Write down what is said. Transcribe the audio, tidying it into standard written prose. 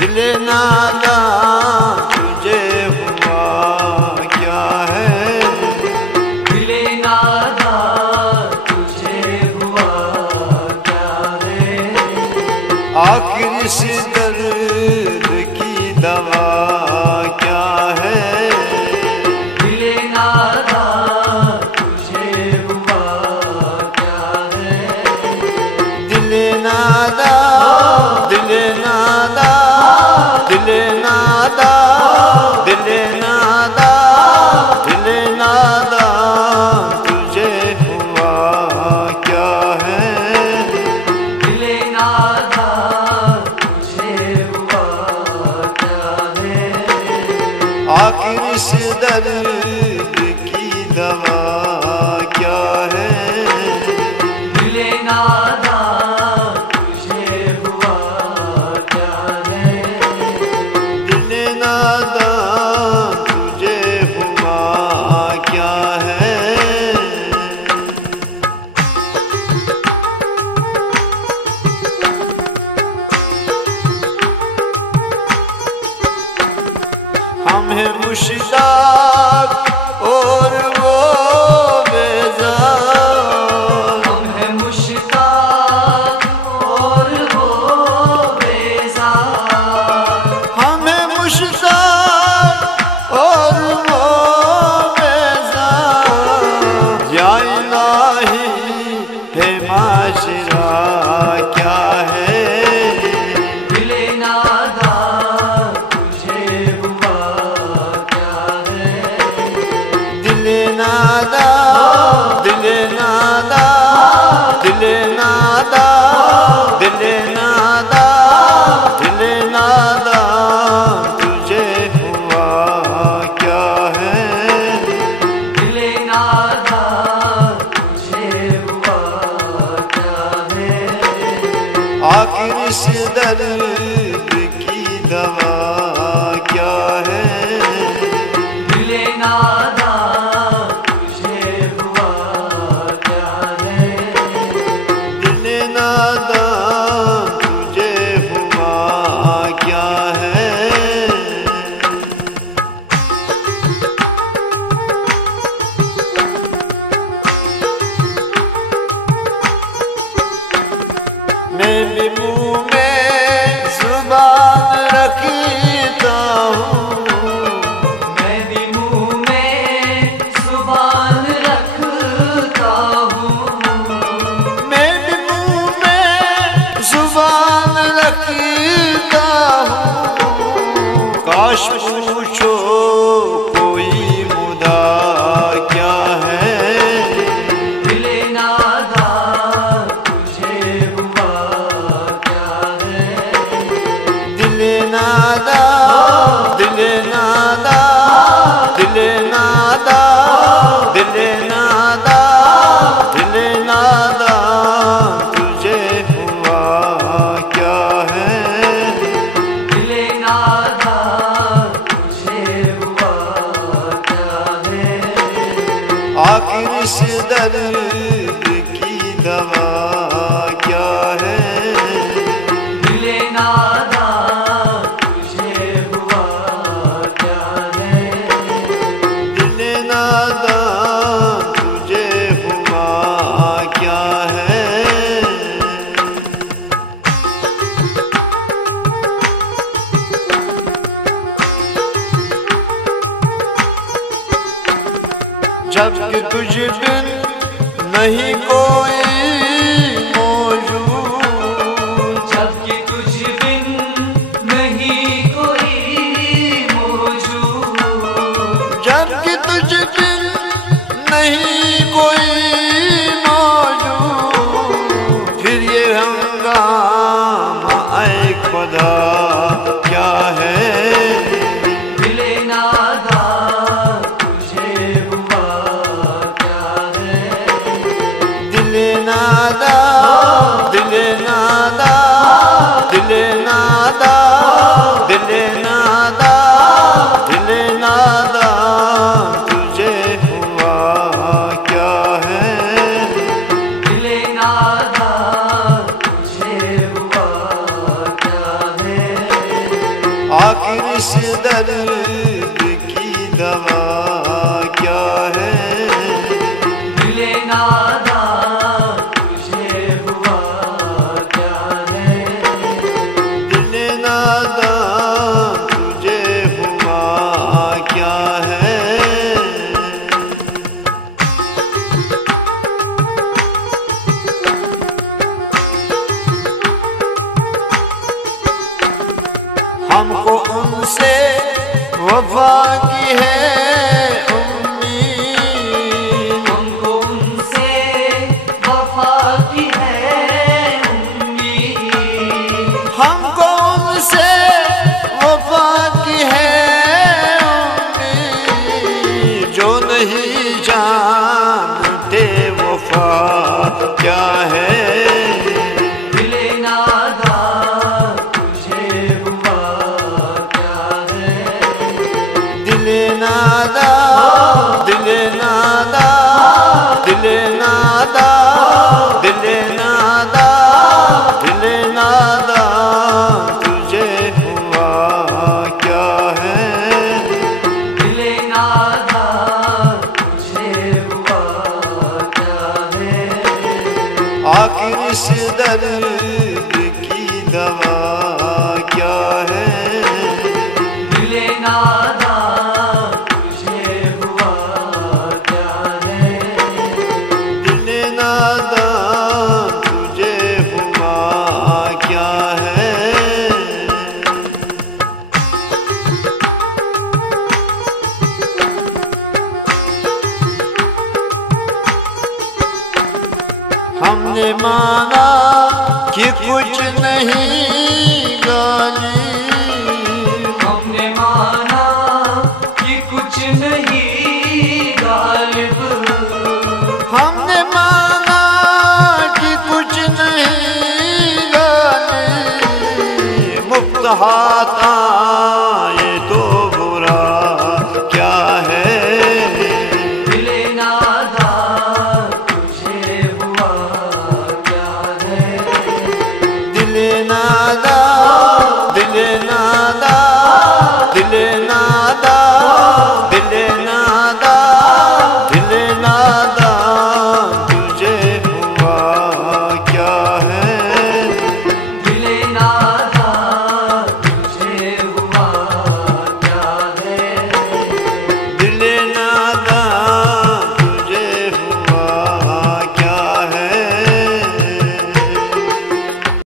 दिल नादान तुझे हुआ क्या है, दिल नादान तुझे हुआ क्या है। आखिर इस दर्द की दवा क्या है, दिल नादान तुझे हुआ क्या है। दिल नादान दिल नादान दिल नादान दिल नादान दिल नादान तुझे हुआ क्या है, दिल नादान तुझे हुआ क्या है। आखिर इस दर्द की दवा क्या है, दिल नादान तुझे हुआ क्या है। दिल नादान तुझे हुआ क्या है। हम हैं मुश्ताक और वो बेजार, हम हैं मुश्ताक और वो बेजार। हम हैं मुश्ताक और वो बेजार। या इलाही है माशरा क्या है, दिल नादान तुझे हुआ क्या है। दिल नादान दिल नादान दिल नादान दिल नादान दिल नादान तुझे हुआ क्या है, दिल नादान तुझे हुआ क्या है। आखिर इस दर्द की दवा क्या है, दिल नादान तुझे हुआ क्या है। दिल नादान तुझे हुआ क्या है। मैं भी मुँह में जुबान रखता हूँ, मैं भी मुँह में जुबान रखता हूँ। मैं भी मुँह में जुबान रखता हूँ। काश पूछो कोई मुदा क्या है, दिल नादान तुझे हुआ क्या है। दिल नादान दिल नादान दिल नादान दिल नादान दिल नादान तुझे हुआ क्या है, दिल नादान तुझे हुआ क्या है। आखिर इस दर्द की दवा क्या है, दिल नादान तुझे हुआ क्या है। दिल नादान तुझे हुआ क्या है। जबकि तुझ बिन नहीं कोई मौजूद, जबकि तुझ बिन नहीं कोई मौजूद। जबकि तुझ बिन नहीं कोई मौजूद। फिर ये हंगामा ऐ खुदा क्या है, दिल नादान तुझे हुआ क्या है। दिल आखिर इस दर्द की दवा क्या है? दिले नादा तुझे हुआ क्या है? दिले नादा तुझे हुआ क्या है? हमको उनसे वफा की है उम्मीद, हमको उनसे वफा की है उम्मीद, हमको उनसे वफा की है उम्मीद, जो नहीं जानते वफा क्या है? दिले नादा तुझे हुआ क्या है? दिले नादा, दिले नादा, दिले नादा, दिले नादा, दिले नादा तुझे हुआ क्या है? दिले नादा तुझे हुआ क्या है? आखिर इस दर्द की दवा क्या है? दिले नादा तुझे हुआ क्या है? दिले नादा तुझे हुआ क्या है? हमने माना कि कुछ नहीं गाली, हमने माना कि कुछ नहीं गालिब, हमने माना कि कुछ नहीं गाली, मुफ्त हाथ